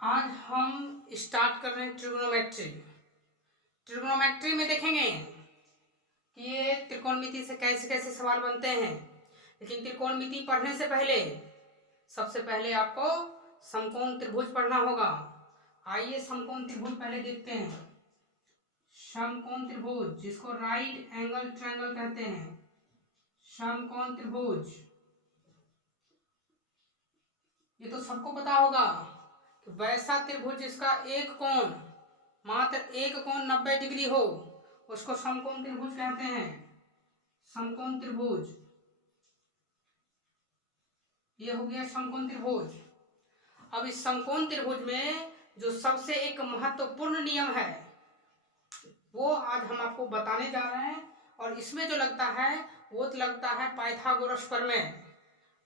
आज हम स्टार्ट कर रहे हैं ट्रिग्नोमेट्री। ट्रिग्नोमेट्री में देखेंगे कि ये त्रिकोणमिति से कैसे कैसे सवाल बनते हैं। लेकिन त्रिकोणमिति पढ़ने से पहले सबसे पहले आपको समकोण त्रिभुज पढ़ना होगा। आइए समकोण त्रिभुज पहले देखते हैं। समकोण त्रिभुज जिसको राइट एंगल ट्रायंगल कहते हैं, समकोण त्रिभुज। ये तो सबको पता होगा कि वैसा त्रिभुज जिसका एक कोण मात्र एक कोण 90 डिग्री हो उसको समकोण त्रिभुज कहते हैं। समकोण त्रिभुज, ये हो गया समकोण त्रिभुज। अब इस समकोण त्रिभुज में जो सबसे एक महत्वपूर्ण नियम है वो आज हम आपको बताने जा रहे हैं। और इसमें जो लगता है वो तो लगता है पाइथागोरस प्रमेय।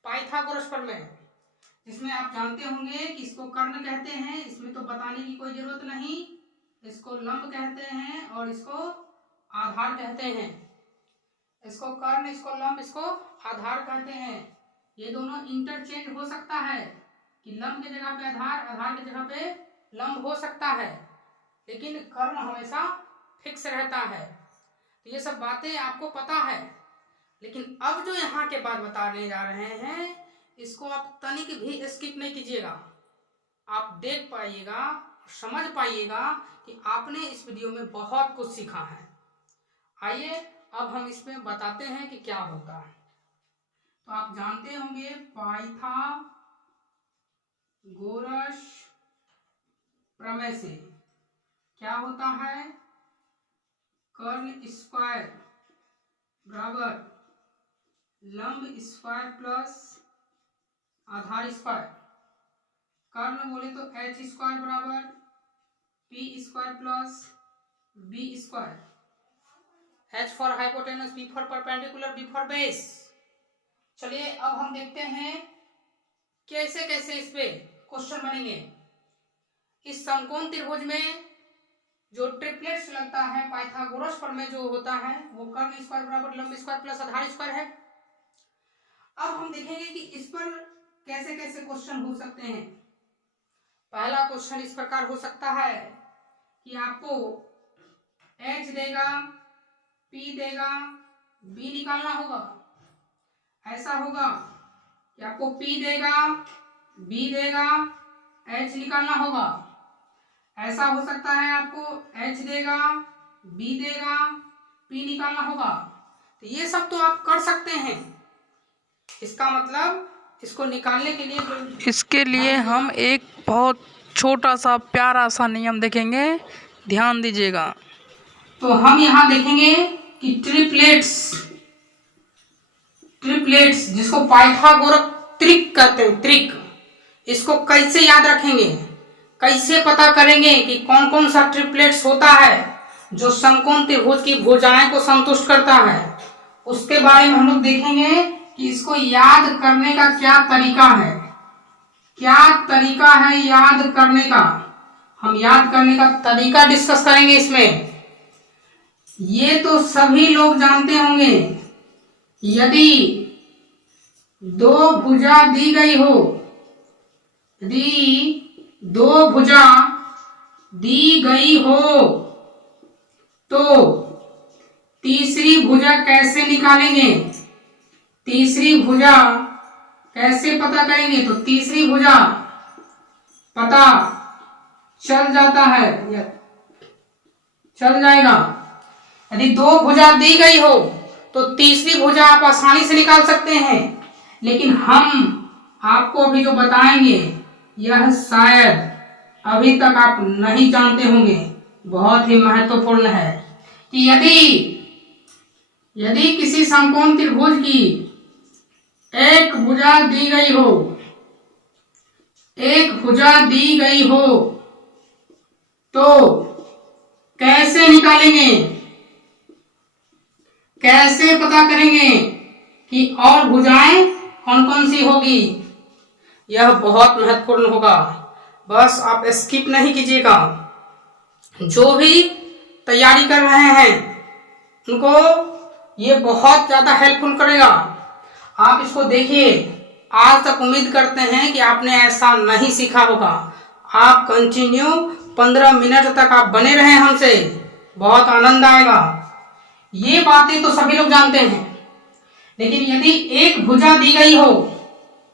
पाइथागोरस प्रमेय जिसमें आप जानते होंगे कि इसको कर्ण कहते हैं, इसमें तो बताने की कोई जरूरत नहीं। इसको लंब कहते हैं और इसको आधार कहते हैं। इसको कर्ण, इसको लंब, इसको आधार कहते हैं। ये दोनों इंटरचेंज हो सकता है कि लंब की जगह पे आधार, आधार की जगह पे लंब हो सकता है, लेकिन कर्ण हमेशा फिक्स रहता है। तो ये सब बातें आपको पता है। लेकिन अब जो यहाँ के बाद बताने जा रहे हैं इसको आप तनिक भी स्किप नहीं कीजिएगा। आप देख पाइएगा, समझ पाइएगा कि आपने इस वीडियो में बहुत कुछ सीखा है। आइए अब हम इसमें बताते हैं कि क्या होता है। तो आप जानते होंगे पाइथागोरस प्रमेय से क्या होता है, कर्ण स्क्वायर बराबर लंब स्क्वायर प्लस आधार स्क्वायर। कर्ण बोले तो एच स्क्वायर बराबर P square plus B square. H for hypotenuse, P for perpendicular, B for base. चलिए अब हम देखते हैं कैसे कैसे इस पे क्वेश्चन बनेंगे। इस समकोण त्रिभुज में जो ट्रिपलेट्स लगता है पाइथागोरस प्रमेय जो होता है वो कर्ण स्क्वायर बराबर लंब स्क्वायर प्लस आधार स्क्वायर है। अब हम देखेंगे कि इस पर कैसे कैसे क्वेश्चन हो सकते हैं। पहला क्वेश्चन इस प्रकार हो सकता है कि आपको H देगा, P देगा, B निकालना होगा। ऐसा होगा कि आपको P देगा, B देगा, H निकालना होगा। ऐसा हो सकता है आपको H देगा, B देगा, P निकालना होगा। तो ये सब तो आप कर सकते हैं। इसका मतलब इसको निकालने के लिए इसके लिए हम एक बहुत छोटा सा प्यारा सा नियम देखेंगे, ध्यान दीजिएगा। तो हम यहाँ देखेंगे कि ट्रिपलेट्स जिसको पाइथागोरस त्रिक कहते हैं, त्रिक, इसको कैसे याद रखेंगे, कैसे पता करेंगे कि कौन कौन सा ट्रिपलेट्स होता है जो समकोण त्रिभुज की भुजाएं को संतुष्ट करता है, उसके बारे में हम लोग देखेंगे कि इसको याद करने का क्या तरीका है। क्या तरीका है याद करने का, हम याद करने का तरीका डिस्कस करेंगे इसमें। ये तो सभी लोग जानते होंगे, यदि दो भुजा दी गई हो, यदि दो भुजा दी गई हो तो तीसरी भुजा कैसे निकालेंगे, तीसरी भुजा कैसे पता करेंगे। तो तीसरी भुजा पता चल जाता है, चल जाएगा। यदि दो भुजा दी गई हो तो तीसरी भुजा आप आसानी से निकाल सकते हैं। लेकिन हम आपको अभी जो बताएंगे यह शायद अभी तक आप नहीं जानते होंगे, बहुत ही महत्वपूर्ण है कि यदि किसी समकोण त्रिभुज की एक भुजा दी गई हो, एक भुजा दी गई हो तो कैसे निकालेंगे, कैसे पता करेंगे कि और भुजाएं कौन कौन सी होगी। यह बहुत महत्वपूर्ण होगा, बस आप स्किप नहीं कीजिएगा। जो भी तैयारी कर रहे हैं उनको ये बहुत ज्यादा हेल्पफुल करेगा। आप इसको देखिए, आज तक उम्मीद करते हैं कि आपने ऐसा नहीं सीखा होगा। आप कंटिन्यू 15 मिनट तक आप बने रहें हमसे, बहुत आनंद आएगा। ये बातें तो सभी लोग जानते हैं, लेकिन यदि एक भुजा दी गई हो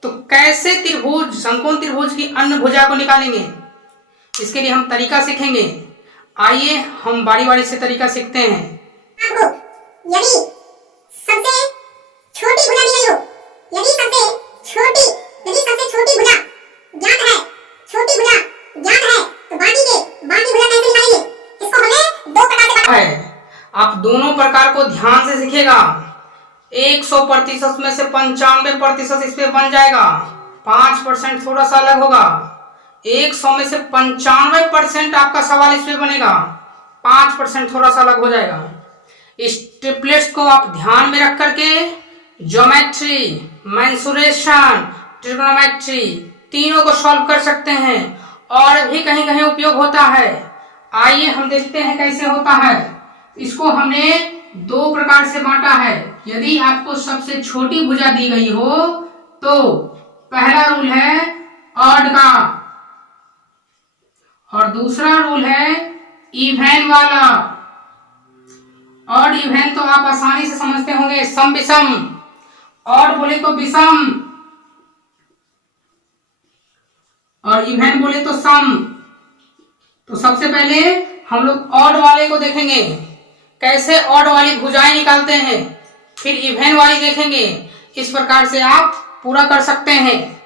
तो कैसे त्रिभुज, समकोण त्रिभुज की अन्य भुजा को निकालेंगे, इसके लिए हम तरीका सीखेंगे। आइए हम बारी बारी से तरीका सीखते हैं। यदि सबसे छोटी भुजा दी गई हो, यदि सबसे छोटी भुजा ज्ञात है, छोटी भुजा ज्ञात है, तो बाकी भुजा कैसे निकालेंगे, इसको हमें दो प्रकार से है। आप दोनों प्रकार को ध्यान से सीखेगा। 100% में से 95% इस पे बन जाएगा, 5% थोड़ा सा अलग होगा। 100 में से 95% आपका सवाल इस पे बनेगा, 5% थोड़ा सा अलग हो जाएगा। इस ट्रिपलेट्स को आप ध्यान में रख करके ज्योमेट्री, मेंसुरेशन, ट्रिग्नोमेट्री तीनों को सॉल्व कर सकते हैं, और भी कहीं कहीं उपयोग होता है। आइए हम देखते हैं कैसे होता है। इसको हमने दो प्रकार से बांटा है। यदि आपको सबसे छोटी भुजा दी गई हो तो पहला रूल है ऑड का, और दूसरा रूल है इवन वाला। ऑड इवन तो आप आसानी से समझते होंगे, सम विषम। ऑड बोले तो विषम और इवन बोले तो सम। तो सबसे पहले हम लोग ऑड वाले को देखेंगे, कैसे ऑड वाली भुजाएं निकालते हैं, फिर इवन वाली देखेंगे। इस प्रकार से आप पूरा कर सकते हैं।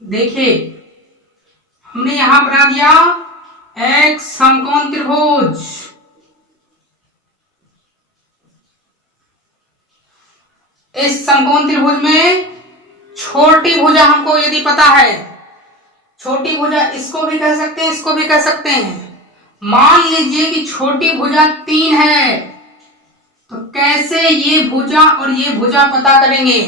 देखिए हमने यहां बना दिया एक समकोण त्रिभुज। इस समकोण त्रिभुज में छोटी भुजा हमको यदि पता है, छोटी भुजा इसको भी कह सकते हैं, इसको भी कह सकते हैं। मान लीजिए कि छोटी भुजा 3 है, तो कैसे ये भुजा और ये भुजा पता करेंगे।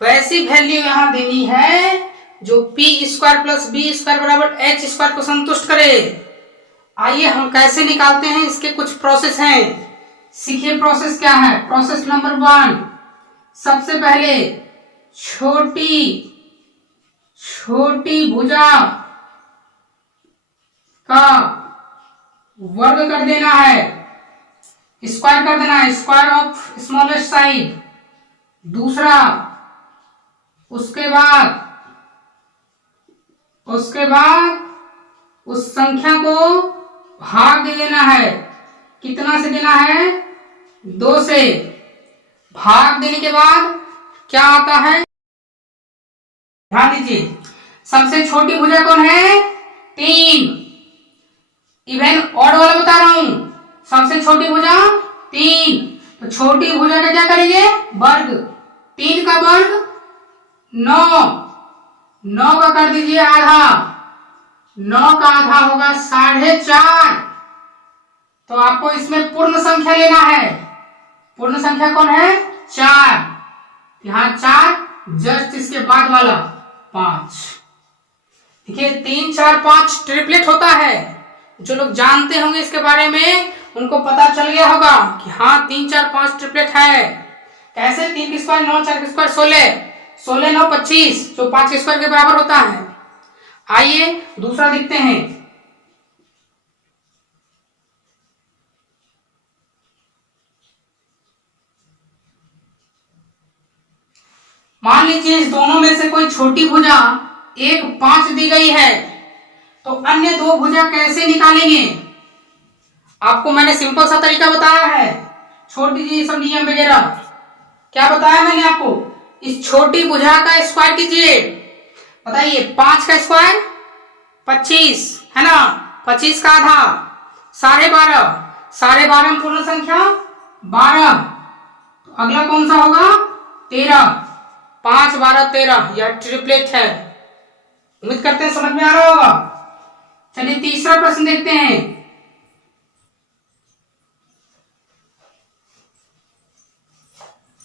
वैसी वैल्यू यहां देनी है जो p² + b² बराबर h² को संतुष्ट करे। आइए हम कैसे निकालते हैं, इसके कुछ प्रोसेस हैं। सीखिए प्रोसेस क्या है। प्रोसेस नंबर 1, सबसे पहले छोटी भुजा का वर्ग कर देना है, स्क्वायर कर देना है, स्क्वायर ऑफ स्मॉलेस्ट साइड। दूसरा, उसके बाद उस संख्या को भाग दे देना है। कितना से देना है? 2 से। भाग देने के बाद क्या आता है, ध्यान दीजिए। सबसे छोटी भुजा कौन है? 3। इवन ऑड वाला बता रहा हूं। सबसे छोटी भुजा 3, तो छोटी भुजा का क्या करेंगे? वर्ग। 3 का वर्ग 9, 9 का कर दीजिए आधा, 9 का आधा होगा 4.5। तो आपको इसमें पूर्ण संख्या लेना है। पूर्ण संख्या कौन है? 4। यहां 4, जस्ट इसके बाद वाला 5। देखिए 3, 4, 5 ट्रिपलेट होता है। जो लोग जानते होंगे इसके बारे में उनको पता चल गया होगा कि हाँ 3, 4, 5 ट्रिपलेट है। कैसे? 3 की स्क्वायर 9, 4 की स्क्वायर 16, 16, 9, 25, जो 5 के स्क्वायर के बराबर होता है। आइए दूसरा देखते हैं। मान लीजिए इस दोनों में से कोई छोटी भुजा एक 5 दी गई है, तो अन्य 2 भुजा कैसे निकालेंगे? आपको मैंने सिंपल सा तरीका बताया है। छोड़ दीजिए सब नियम वगैरह। क्या बताया मैंने आपको? इस छोटी भुजा का स्क्वायर कीजिए। बताइए 5 का स्क्वायर 25 है ना, 25 का आधा 12.5, 12.5 में पूर्ण संख्या 12, तो अगला कौन सा होगा? 13। 5, 12, 13 यह ट्रिपलेट है। उम्मीद करते हैं समझ में आ रहा होगा। चलिए तीसरा प्रश्न देखते हैं।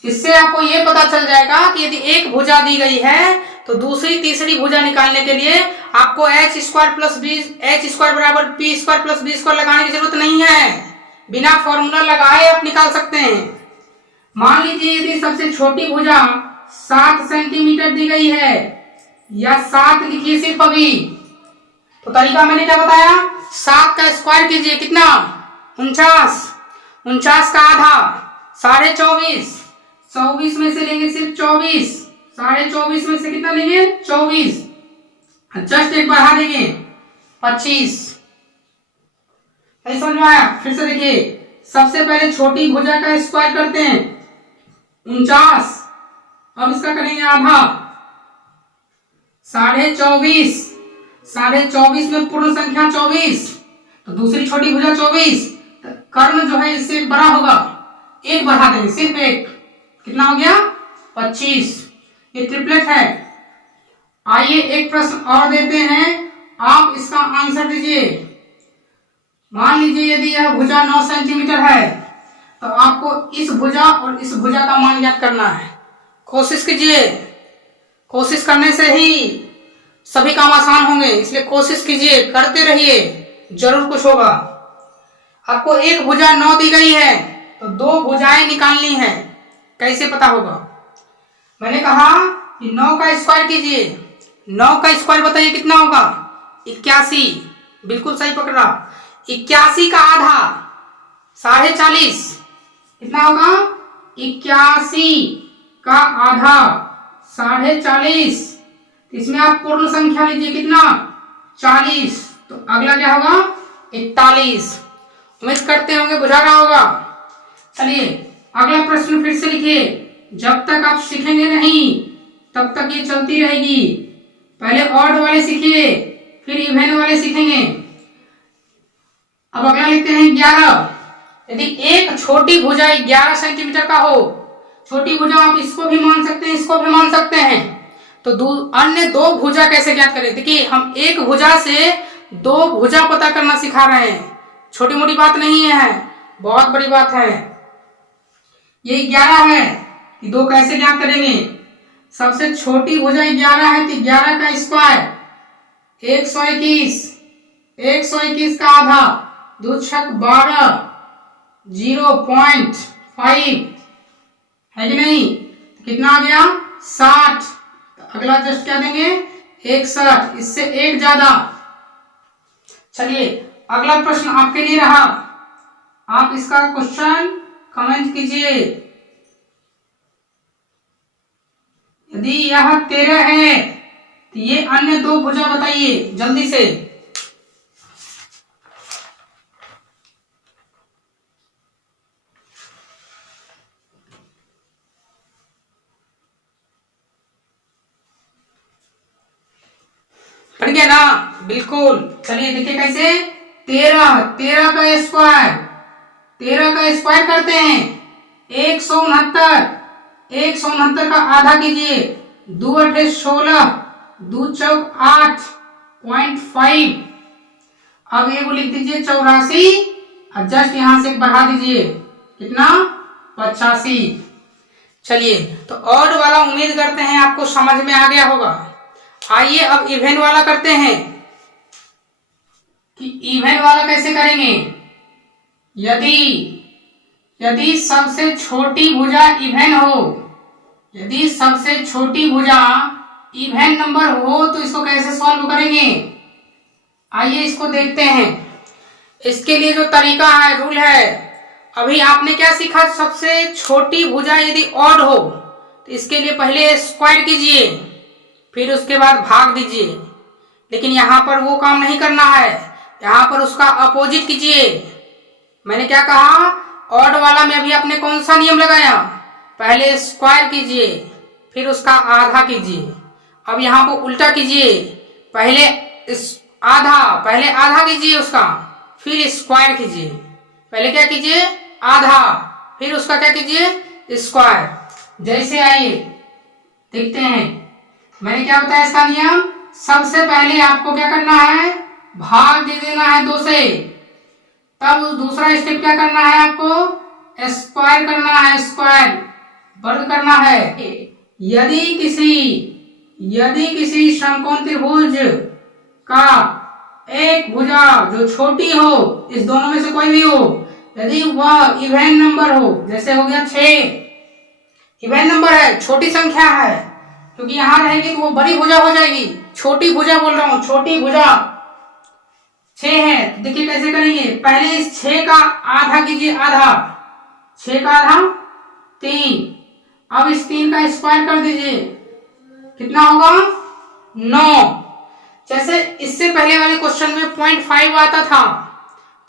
इससे आपको यह पता चल जाएगा कि यदि एक भुजा दी गई है तो दूसरी तीसरी भुजा निकालने के लिए आपको h² बराबर p² + b² लगाने की जरूरत नहीं है। बिना फॉर्मूला लगाए आप निकाल सकते हैं। मान लीजिए यदि सबसे छोटी भुजा 7 सेंटीमीटर दी गई है, या 7 लिखिए सिर्फ अभी। तो तरीका मैंने क्या बताया, 7 का स्क्वायर कीजिए, कितना 49, 49 का आधा 24.5, 24 में से लेंगे सिर्फ 24, 24.5 में से कितना लेंगे 24, जस्ट एक बढ़ा देंगे 25। समझ में आया? फिर से देखिए, सबसे पहले छोटी भुजा का स्क्वायर करते हैं 49, अब इसका करेंगे आधा 24.5, 24.5 में पूर्ण संख्या 24, तो दूसरी छोटी भुजा 24, तो कर्ण जो है इससे बड़ा होगा, एक बढ़ा देंगे सिर्फ एक, कितना हो गया 25। ये ट्रिपलेट है। आइए एक प्रश्न और देते हैं, आप इसका आंसर दीजिए। मान लीजिए यदि यह भुजा 9 सेंटीमीटर है, तो आपको इस भुजा और इस भुजा का मान ज्ञात करना है। कोशिश कीजिए, कोशिश करने से ही सभी काम आसान होंगे, इसलिए कोशिश कीजिए, करते रहिए, जरूर कुछ होगा। आपको एक भुजा 9 दी गई है, तो 2 भुजाएं निकालनी है, कैसे पता होगा? मैंने कहा कि 9 का स्क्वायर कीजिए, 9 का स्क्वायर बताइए कितना होगा 81, बिल्कुल सही पकड़ा। 81 का आधा 40.5, कितना होगा 81 का आधा 40.5, इसमें आप पूर्ण संख्या लीजिए, कितना 40, तो अगला क्या होगा 41। उम्मीद करते होंगे बुझा रहा होगा। चलिए अगला प्रश्न फिर से लिखिए। जब तक आप सीखेंगे नहीं तब तक ये चलती रहेगी। पहले ऑड वाले सीखिए, फिर इवन वाले सीखेंगे। अब अगला लिखते हैं 11। यदि एक छोटी भुजा 11 सेंटीमीटर का हो, छोटी भुजा आप इसको भी मान सकते हैं, इसको भी मान सकते हैं, तो अन्य 2 भुजा कैसे ज्ञात करें? देखिए हम एक भुजा से 2 भुजा पता करना सिखा रहे हैं, छोटी मोटी बात नहीं है, बहुत बड़ी बात है। ये 11 है कि 2 कैसे ज्ञात करेंगे? सबसे छोटी भुजा 11 है तो 11 का स्क्वायर 121, 121 का आधा 2 छक 12, 0.5 है कि नहीं? तो कितना आ गया 60। तो अगला जस्ट क्या देंगे 61, इससे एक ज्यादा। चलिए अगला प्रश्न आपके लिए रहा, आप इसका क्वेश्चन कमेंट कीजिए। यदि यह 13 है तो ये अन्य 2 भुजा बताइए जल्दी से। पढ़ गया ना? बिल्कुल। चलिए देखिए कैसे 13 का स्क्वायर, 13 का स्क्वायर करते हैं 169, 169 का आधा कीजिए 2 8 16, 2 चौक 8.5। अब ये को लिख दीजिए 84 और जस्ट यहां से बढ़ा दीजिए कितना 85। चलिए तो ऑड वाला उम्मीद करते हैं आपको समझ में आ गया होगा। आइए अब इवन वाला करते हैं कि इवन वाला कैसे करेंगे। यदि सबसे छोटी भुजा इवन हो, यदि सबसे छोटी भुजा इवन नंबर हो तो इसको कैसे सॉल्व करेंगे, आइए इसको देखते हैं। इसके लिए जो तरीका है, रूल है, अभी आपने क्या सीखा, सबसे छोटी भुजा यदि ऑड हो तो इसके लिए पहले स्क्वायर कीजिए, फिर उसके बाद भाग दीजिए। लेकिन यहाँ पर वो काम नहीं करना है, यहाँ पर उसका अपोजिट कीजिए। मैंने क्या कहा, ऑड वाला में अभी आपने कौन सा नियम लगाया, पहले स्क्वायर कीजिए फिर उसका आधा कीजिए। अब यहाँ पर उल्टा कीजिए, पहले आधा कीजिए उसका, फिर स्क्वायर कीजिए। पहले क्या कीजिए, आधा, फिर उसका क्या कीजिए, स्क्वायर। जैसे आइए देखते हैं, मैंने क्या बताया इसका नियम, सबसे पहले आपको क्या करना है, भाग दे देना है 2 से, तब दूसरा स्टेप क्या करना है, आपको स्क्वायर करना है, स्क्वायर वर्ग करना है। यदि किसी समकोण त्रिभुज का एक भुजा जो छोटी हो, इस दोनों में से कोई भी हो, यदि वह इवन नंबर हो, जैसे हो गया 6, इवन नंबर है, छोटी संख्या है, क्योंकि यहां रहेगी तो वो बड़ी भुजा हो जाएगी। छोटी भुजा बोल रहा हूं, छोटी भुजा 6 है। तो देखिए कैसे करेंगे, पहले इस 6 का आधा कीजिए, आधा 6 का आधा 3। अब इस 3 का स्क्वायर कर दीजिए, कितना होगा 9। जैसे इससे पहले वाले क्वेश्चन में 0.5 आता था,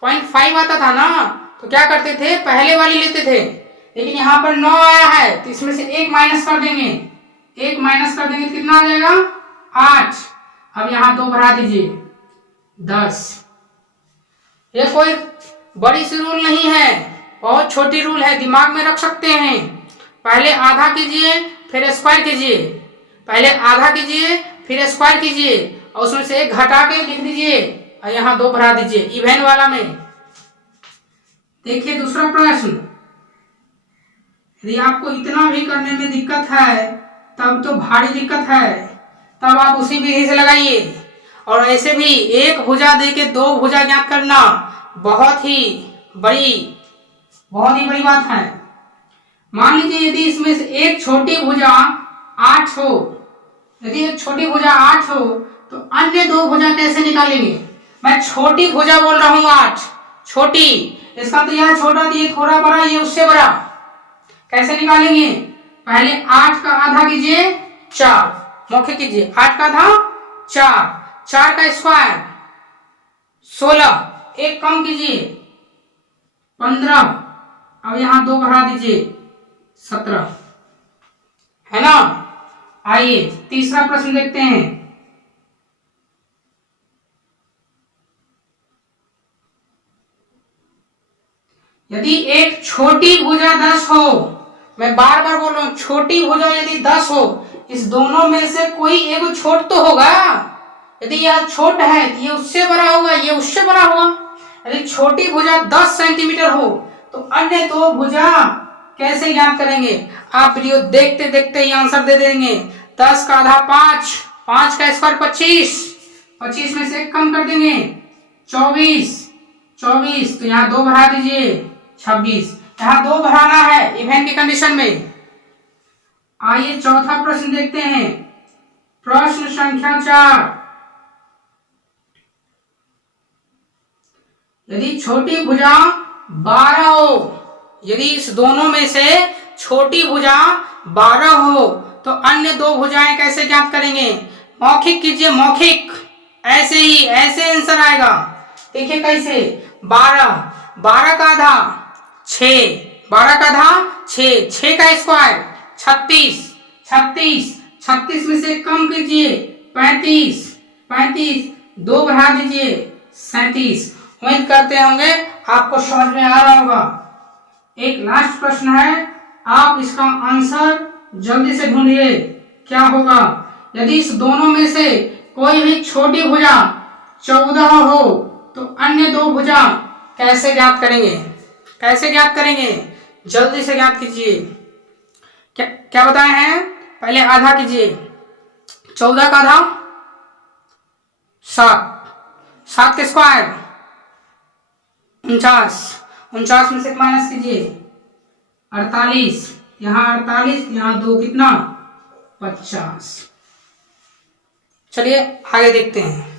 0.5 आता था ना, तो क्या करते थे, पहले वाली लेते थे। लेकिन यहाँ पर 9 आया है तो इसमें से 1 माइनस कर देंगे, 1 माइनस कर देंगे तो कितना आ जाएगा 8। अब यहाँ 2 बढ़ा दीजिए 10। ये कोई बड़ी सी रूल नहीं है, बहुत छोटी रूल है, दिमाग में रख सकते हैं। पहले आधा कीजिए फिर स्क्वायर कीजिए, पहले आधा कीजिए फिर स्क्वायर कीजिए और उसमें से 1 घटा के लिख दीजिए और यहाँ 2 बढ़ा दीजिए इवन वाला में। देखिए दूसरा प्रश्न, यदि आपको इतना भी करने में दिक्कत है तब तो भारी दिक्कत है, तब आप उसी विधि से लगाइए। और ऐसे भी एक भुजा देके 2 भुजा ज्ञात करना बहुत ही बड़ी बात है। मान लीजिए यदि इसमें से एक छोटी भुजा 8 हो, यदि एक छोटी भुजा 8 हो तो अन्य 2 भुजा कैसे निकालेंगे। मैं छोटी भुजा बोल रहा हूं 8, छोटी, इसका तो यह छोटा ये थोड़ा बड़ा, ये उससे बड़ा। कैसे निकालेंगे, पहले 8 का आधा कीजिए 4, मौखिक कीजिए, 8 का आधा 4, 4 का स्क्वायर 16, 1 कम कीजिए 15, अब यहां 2 बढ़ा दीजिए 17, है ना। आइए तीसरा प्रश्न देखते हैं। यदि एक छोटी भुजा 10 हो, मैं बार बार बोल रहा हूं, छोटी भुजा यदि 10 हो, इस दोनों में से कोई एक छोट तो होगा। यदि यह छोट है तो ये उससे बड़ा होगा, ये उससे बड़ा होगा। यदि छोटी भुजा 10 सेंटीमीटर हो तो अन्य 2 भुजा कैसे ज्ञात करेंगे। आप वीडियो देखते देखते ही आंसर दे देंगे। 10 का आधा 5, 5 का स्क्वायर 25, 25 में से 1 कम कर देंगे 24, 24, तो यहाँ 2 बढ़ा दीजिए 26, यहाँ 2 बढ़ाना है इवन की कंडीशन में। आइए चौथा प्रश्न देखते हैं, प्रश्न संख्या 4। यदि छोटी भुजा 12 हो, यदि इस दोनों में से छोटी भुजा 12 हो तो अन्य 2 भुजाएं कैसे ज्ञात करेंगे। मौखिक कीजिए, मौखिक, ऐसे ही ऐसे आंसर आएगा। देखिए कैसे, 12, 12 का आधा 6, 12 का आधा 6, 6 का स्क्वायर 36, 36, 36 में से कम कीजिए 35, 35, 2 बढ़ा दीजिए 37। उम्मीद करते होंगे आपको समझ में आ रहा होगा। एक लास्ट प्रश्न है, आप इसका आंसर जल्दी से ढूंढिए क्या होगा। यदि इस दोनों में से कोई भी छोटी भुजा 14 हो तो अन्य 2 भुजा कैसे ज्ञात करेंगे, कैसे ज्ञात करेंगे, जल्दी से ज्ञात कीजिए। क्या बताए हैं, पहले आधा कीजिए, 14 का आधा 7, 7 के स्क्वायर 49, 49 में से माइनस कीजिए 48, यहाँ 48, यहाँ 2 कितना 50। चलिए आगे देखते हैं।